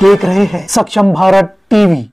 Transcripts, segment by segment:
देख रहे हैं सक्षम भारत टीवी।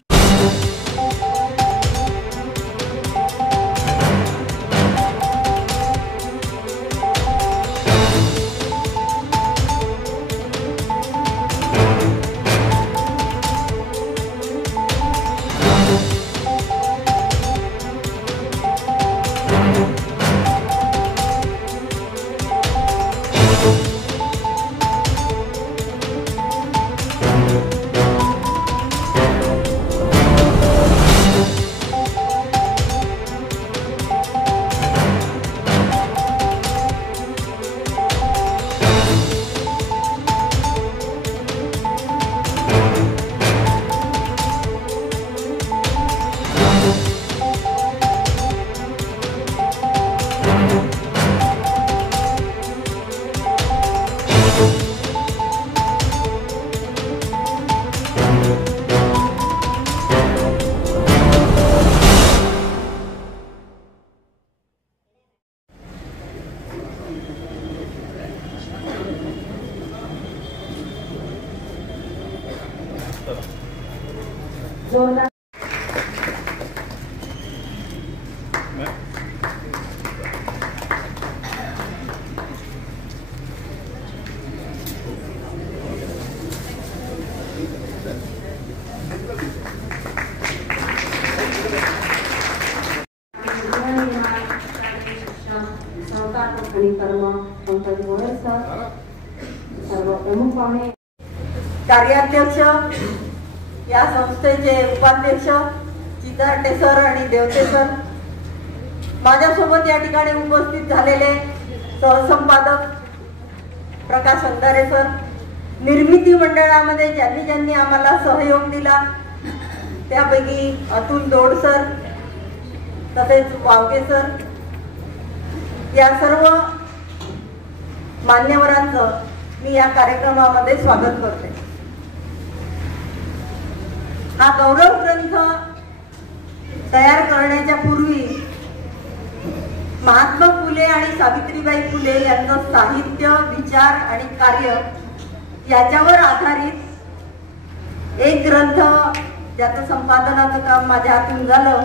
कार्याध्यक्ष या संस्थेचे उपाध्यक्ष चितारटे सर आणि देवते सर, माझ्यासोबत या ठिकाणी उपस्थित झालेले सहसंपादक प्रकाश अंधारे सर, निर्मिती मंडळामध्ये ज्यांनी ज्यांनी आम्हाला सहयोग दिला त्यापैकी अतुल दोड सर, तसेच वावगे सर, या सर्व मान्यवरांचं मी या कार्यक्रमामध्ये स्वागत करते। हा गौरव ग्रंथ तयार करण्याच्या पूर्वी महात्मा फुले आणि सावित्रीबाई फुले यांचं साहित्य, विचार आणि कार्य याच्यावर आधारित एक ग्रंथ ज्याचं संपादनाचं काम माझ्या हातून झालं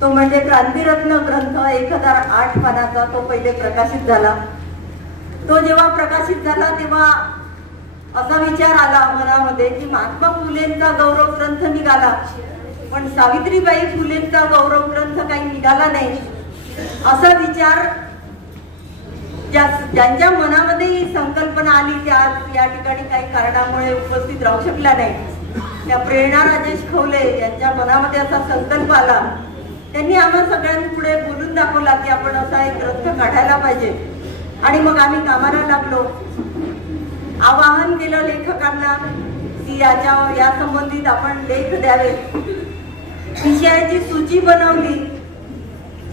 तो म्हणजे क्रांतिरत्न ग्रंथ 1008 पानाचा तो पहिले प्रकाशित झाला। तो जेव्हा प्रकाशित झाला तेव्हा असा विचार आला मनामध्ये की महात्मा फुलेंचा गौरव ग्रंथ निघाला पण सावित्रीबाई फुलेंचा गौरव ग्रंथ काही निघाला नाही, असा विचार ज्यांच्या मनामध्ये ही संकल्पना आली त्या या ठिकाणी काही कारणामुळे उपस्थित राहू शकल्या नाही, त्या प्रेरणा राजेश खवले यांच्या मनामध्ये असा संकल्प आला। त्यांनी आम्हा सगळ्यांपुढे बोलून दाखवला की आपण असा एक ग्रंथ काढायला पाहिजे आणि मग आम्ही कामाला लागलो। आवाहन केलं लेखकांना की या संबंधित आपण लेख द्यावे। विषयाची सूची बनवली।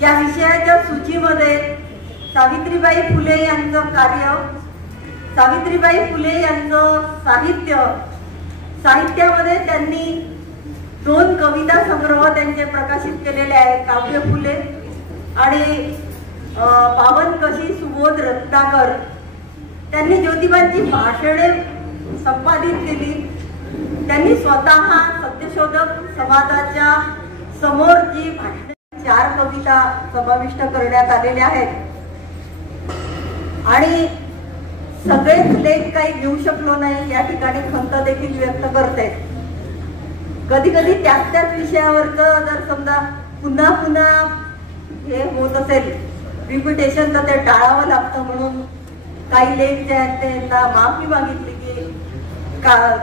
या विषयाच्या सूचीमध्ये सावित्रीबाई फुले यांचं कार्य, सावित्रीबाई फुले यांचं साहित्य, साहित्यामध्ये त्यांनी 2 कविता संग्रह त्यांचे प्रकाशित केलेले आहेत, काव्य फुले आणि पावन कशी सुबोध रत्नाकर। त्यांनी ज्योतिबांची भाषणे संपादित केली। त्यांनी स्वतः सत्यशोधक समाजाच्या समोर जी भाषणे 4 कविता समाविष्ट करण्यात आलेल्या आहेत आणि सगळेच लेख काही घेऊ शकलो नाही या ठिकाणी खंत देखील व्यक्त करते। कधी कधी त्याच विषयावरचं जर समजा पुन्हा पुन्हा हे होत असेल रिपिटेशन तर ते टाळावं लागतं, म्हणून काही लेख जे आहेत त्यांना माफी मागितली की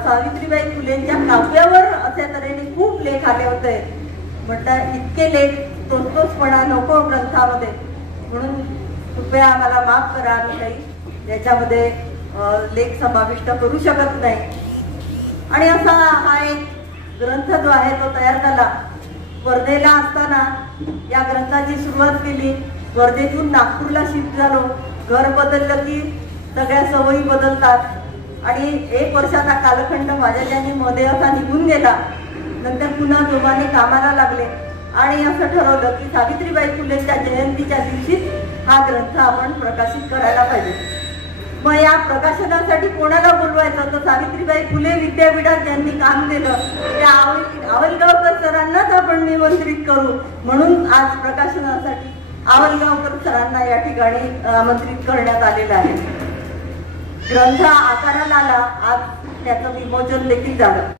सावित्रीबाई फुलेंच्या काव्यावर अशा तऱ्हेने खूप लेख आले होते, म्हटलं इतके लेख तोचपणा नको ग्रंथामध्ये, म्हणून कृपया आम्हाला माफ करा, आम्ही काही याच्यामध्ये लेख समाविष्ट करू शकत नाही। आणि असा हा एक ग्रंथ जो आहे तो तयार झाला। वर्धेला असताना या ग्रंथाची सुरुवात केली। वर्धेतून नागपूरला शिफ्ट झालो। घर बदललं की सगळ्या सवयी बदलतात आणि 1 वर्षाचा कालखंड माझ्या ज्याने मध्ये असा निघून गेला। नंतर पुन्हा जोमाने कामाला लागले आणि असं ठरवलं की सावित्रीबाई फुलेंच्या जयंतीच्या दिवशी हा ग्रंथ आपण प्रकाशित करायला पाहिजे। मग या प्रकाशनासाठी कोणाला बोलवायचं, तर सावित्रीबाई फुले विद्यापीठात ज्यांनी काम केलं त्या आवलगावकर सरांनाच आपण निमंत्रित करू, म्हणून आज प्रकाशनासाठी आवलगावकर सरांना या ठिकाणी आमंत्रित करण्यात आलेलं आहे. ग्रंथ आकाराला आला, आज त्याचं विमोचन देखील झालं.